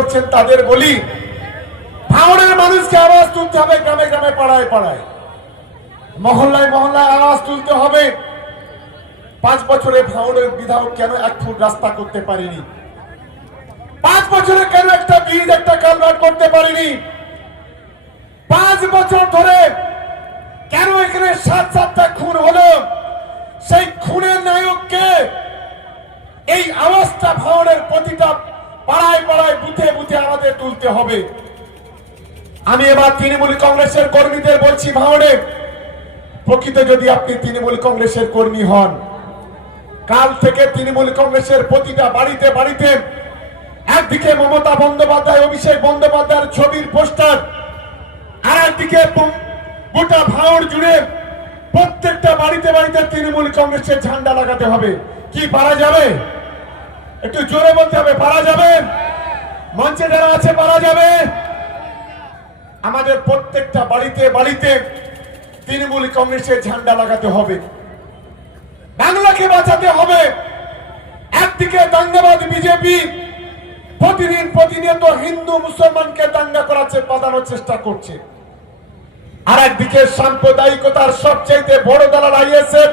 করছেন তাদের বলি। ভাঙড়ের মানুষকে আওয়াজ তুলতে হবে গ্রামে গ্রামে, পাড়ায় পাড়ায়। মহল্লায় মহল্লায় আওয়াজ তুলতে হবে। পাঁচ বছরে ভাঙড়ের বিধায়ক কেন এক ফুট রাস্তা করতে পারিনি? পাঁচ বছরে কেন একটা ব্রিজ, একটা কালভার্ট করতে পারিনি? পাঁচ বছর ধরে কেন এখানে সাত সাতটা খুন হলো? সেই খুনের নায়ককে এই আওয়াজটা ভাঙড়ের প্রতিটা পাড়ায় পাড়ায় বুথে বুথে আমাদের তুলতে হবে। আমি এবার তৃণমূল কংগ্রেসের কর্মীদের বলছি ভাঙড়ে প্রকৃত যদি আপনি তৃণমূল কংগ্রেসের কর্মী হন, কাল থেকে তৃণমূল কংগ্রেসের প্রতিটা বাড়িতে বাড়িতে একদিকে মমতা বন্দ্যোপাধ্যায়, অভিষেক বন্দ্যোপাধ্যায়ের ছবির পোস্টার, আর একদিকে গোটা ভাঙড় জুড়ে প্রত্যেকটা বাড়িতে বাড়িতে তৃণমূল কংগ্রেসের ঝান্ডা লাগাতে হবে। কি পারা যাবে? একটু জোরে বলতে হবে, পারা যাবে। মঞ্চে যারা আছে, পারা যাবে। আমাদের প্রত্যেকটা বাড়িতে বাড়িতে তৃণমূল কংগ্রেসের ঝান্ডা লাগাতে হবে। বাংলাকে বাঁচাতে হবে। একদিকে দাঙ্গাবাদ বিজেপি। প্রতিদিন প্রতিনিয়ত হিন্দু, মুসলমানকে দাঙ্গা করাচ্ছে, বাঁধানোর চেষ্টা করছে। আর একদিকে সাম্প্রদায়িকতার সবচাইতে বড় দালাল আইএসএফ,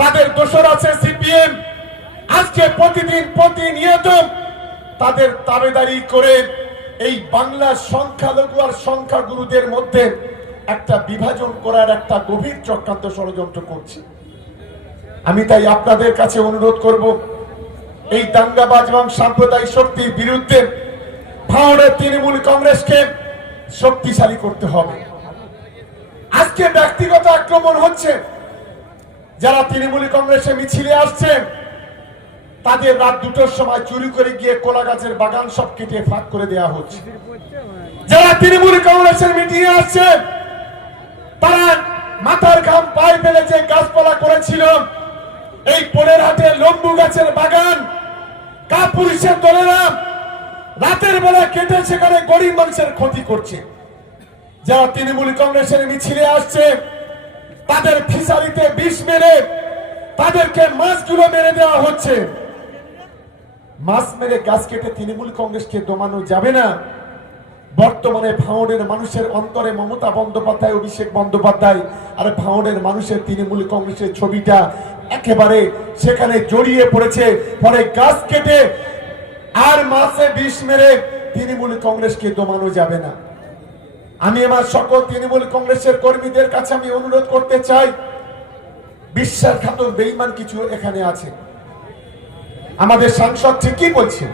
তাদের দোষর আছে সিপিএম। আজকে প্রতিদিন প্রতিনিয়ত তাদের তাবেদারি করে এই বাংলার সংখ্যালঘু আর সংখ্যাগুরুদের মধ্যে একটা বিভাজন করার একটা গভীর চক্রান্ত ষড়যন্ত্র করছে। আমি তাই আপনাদের কাছে অনুরোধ করব, এই দাঙ্গাবাজ এবং সাম্প্রদায়িক শক্তির বিরুদ্ধে ভারতের তৃণমূল কংগ্রেসকে শক্তিশালী করতে হবে। আজকে ব্যক্তিগত আক্রমণ হচ্ছে, যারা তৃণমূল কংগ্রেসে মিছিলে আসছে তাদের রাত দুটোর সময় চুরি করে গিয়ে কোলা গাছের বাগান সব কেটে ফাঁক করে দেওয়া হচ্ছে। যারা তৃণমূল কংগ্রেসের মিটিংয়ে আসছে, তারা মাথার ঘাম পায়ে ফেলে যে গাছপালা করেছিল, এই পোলের হাটে লম্বু গাছের বাগান, কাপুরুষের দলেরা রাতের বেলা কেটে সেখানে গরিব মানুষের ক্ষতি করছে। যারা তৃণমূল কংগ্রেসের মিছিলে আসছে, তাদের ফিসারিতে বিষ মেরে তাদেরকে মাছগুলো মেরে দেওয়া হচ্ছে। মাছ মেরে গাছ কেটে তৃণমূল কংগ্রেসকে দমানো যাবে না। বর্তমানে ভাঙড়ের মানুষের অন্তরে মমতা বন্দ্যোপাধ্যায়, অভিষেক বন্দ্যোপাধ্যায়, আর ভাঙড়ের মানুষের তৃণমূল কংগ্রেসের ছবিটা একেবারে সেখানে জড়িয়ে পড়েছে। পরে গাছ কেটে আর মাছে বিষ মেরে তৃণমূল কংগ্রেসকে দমানো যাবে না। আমি আমার সকল তৃণমূল কংগ্রেসের কর্মীদের কাছে আমি অনুরোধ করতে চাই, বিশ্বাসঘাতক বেইমান কিছু এখানে আছে। আমাদের সাংসদ ঠিকই বলছেন।